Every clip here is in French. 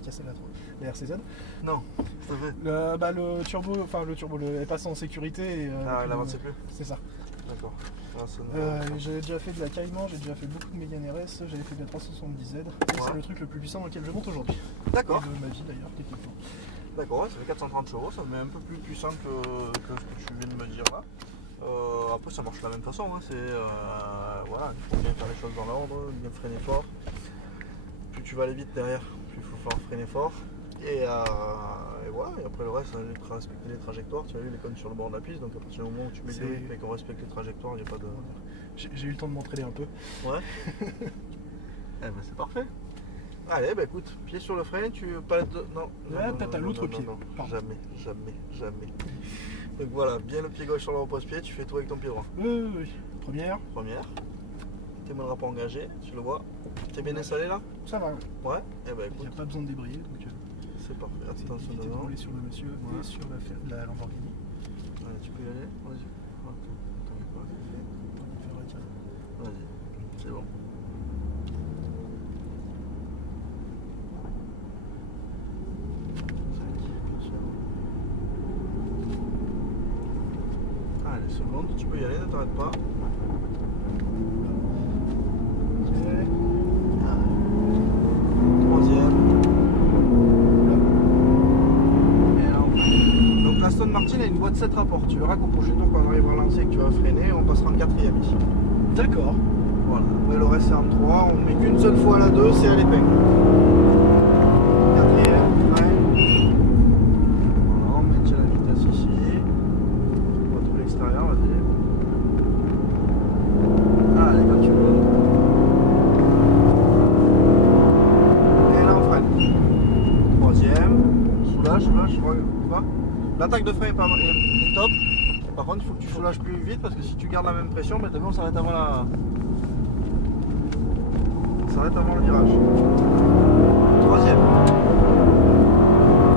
cassé la RCZ. Non, tout à fait. Le turbo, elle passe en sécurité et Ah, elle avance plus. c'est ça. D'accord. J'ai déjà fait de la Cayman, j'ai déjà fait beaucoup de Mégane RS, j'avais fait de la 370Z. C'est le truc le plus puissant dans lequel je monte aujourd'hui. D'accord. Et de ma vie d'ailleurs, techniquement. D'accord, ouais, ça fait 430 chevaux, ça met un peu plus puissant que ce que tu viens de me dire là. Après ça marche de la même façon, hein. Voilà, il faut bien faire les choses dans l'ordre, bien freiner fort. Plus tu vas aller vite derrière, plus il faut faire freiner fort. Et voilà, et après le reste, respecter les trajectoires, tu as vu les cônes sur le bord de la piste, donc à partir du moment où tu mets le rythme et qu'on respecte les trajectoires, il n'y a pas de... J'ai eu le temps de m'entraîner un peu. Ouais. Eh ben c'est parfait. Allez, bah écoute, pied sur le frein, tu pas de... Non. Là, t'as l'autre pied. Non. Jamais. Donc voilà, bien le pied gauche sur le repose-pied, tu fais tout avec ton pied droit. Oui. Première. T'es mon rapport engagé, tu le vois. T'es bien installé là? Ça va. Ouais. Eh ben écoute. Il n'y a pas besoin de débrayer, donc... C'est parfait. Attention de devant. rouler sur le monsieur et sur la Lamborghini. Allez, tu peux y aller. Vas-y. Vas-y, c'est bon. Allez, seconde, tu peux y aller, ne t'arrête pas. Aston Martin a une boîte 7 rapports. Tu verras qu'au prochain tour, quand on arrivera à lancer et que tu vas freiner, on passera en 4ème ici. D'accord. Voilà. Après, le reste c'est en 3. On met qu'une seule fois à la 2, c'est à l'épingle. 4ème, frein. Voilà, on maintient la vitesse ici. On va trouver l'extérieur, vas-y. Allez, quand tu veux. Et là, on freine. 3ème. Soulage, je crois. L'attaque de frein est top. Par contre, il faut que tu soulages plus vite parce que si tu gardes la même pression, ben, on s'arrête avant le virage. 3ème.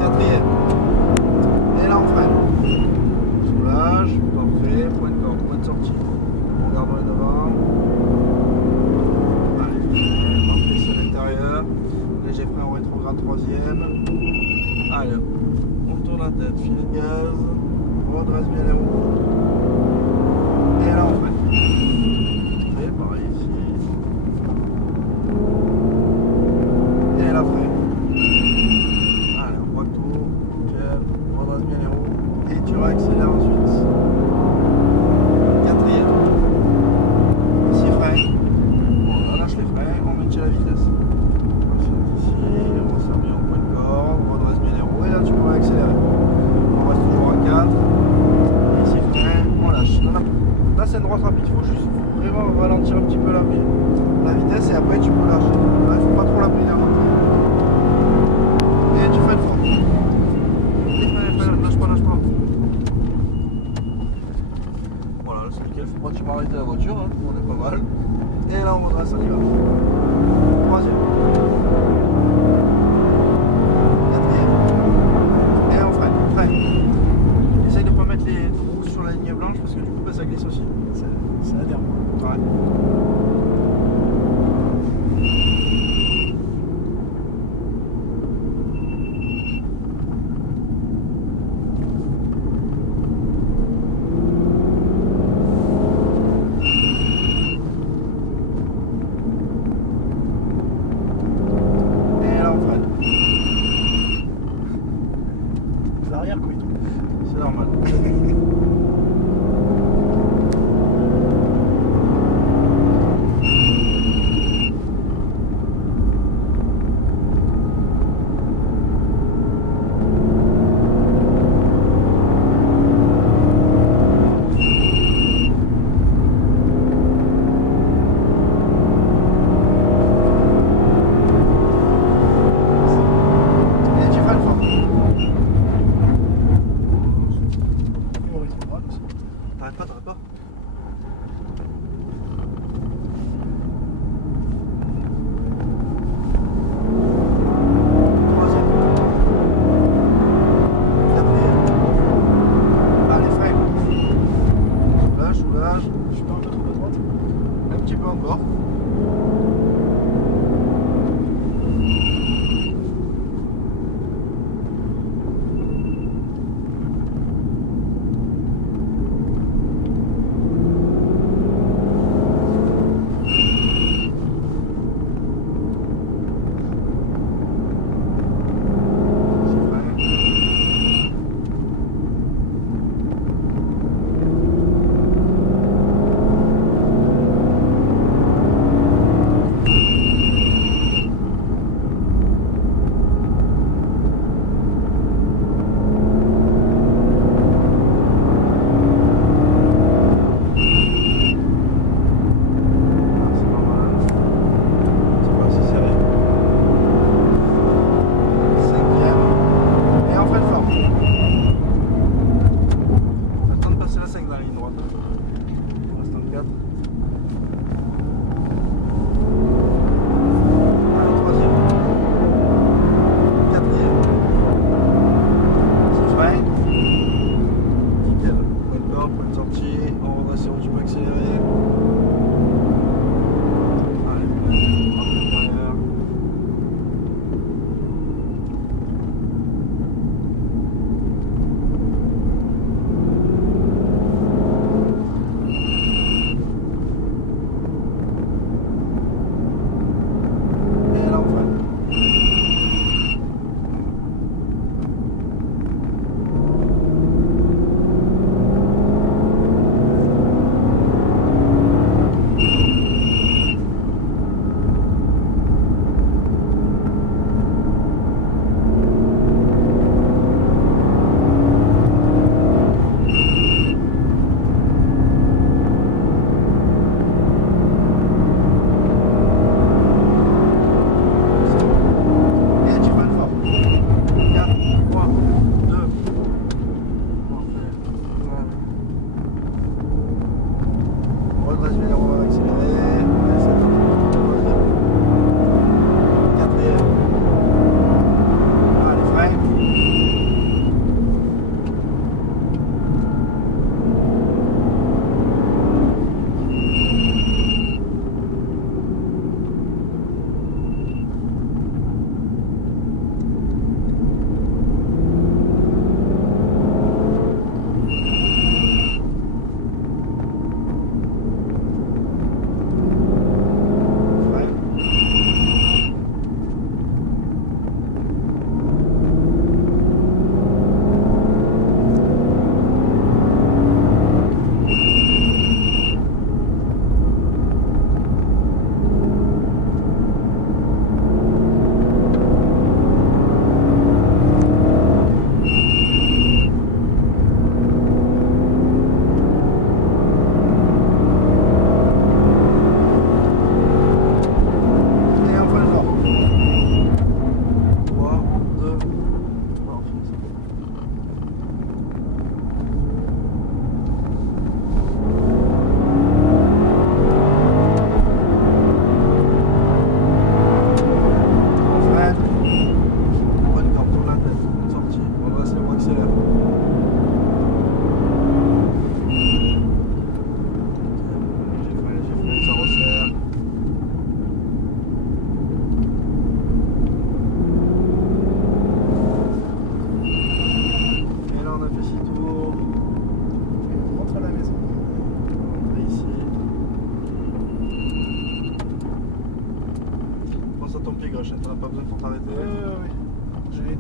4ème. Et là on freine. Soulage, parfait, point de corde, point de sortie. On regarde les devant. Allez, parfait, c'est l'intérieur. Léger frein au rétrograde, 3ème. Allez. La tête, filet de gaz, redresse bien les roues et là on freine. Et pareil ici. Et la freine. Allez, on voit tout, redresse bien les roues et tu réaccélères ensuite. 4ème. Ici frein. Bon, on lâche les freins, on maintient la vitesse. Ici, on resserre bien au point de corde, redresse bien les roues et là tu peux réaccélérer. On reste toujours à 4. Ici frein, on lâche. Là c'est une droite rapide, il faut juste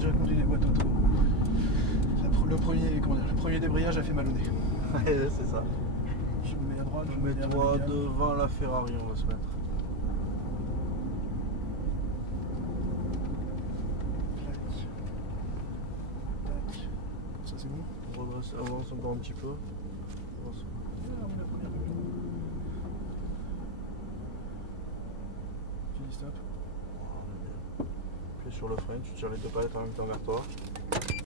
déjà conduit des boîtes auto. Le premier débrayage a fait mal au nez. Ouais, c'est ça. Je me mets à droite, je me mets Mets-toi à la devant la Ferrari, on va se mettre. Tac. Ça c'est bon. On redresse, avance encore un petit peu. Avance. Tu dis stop. Appuie sur le frein, tu tires les deux palettes en même temps vers toi.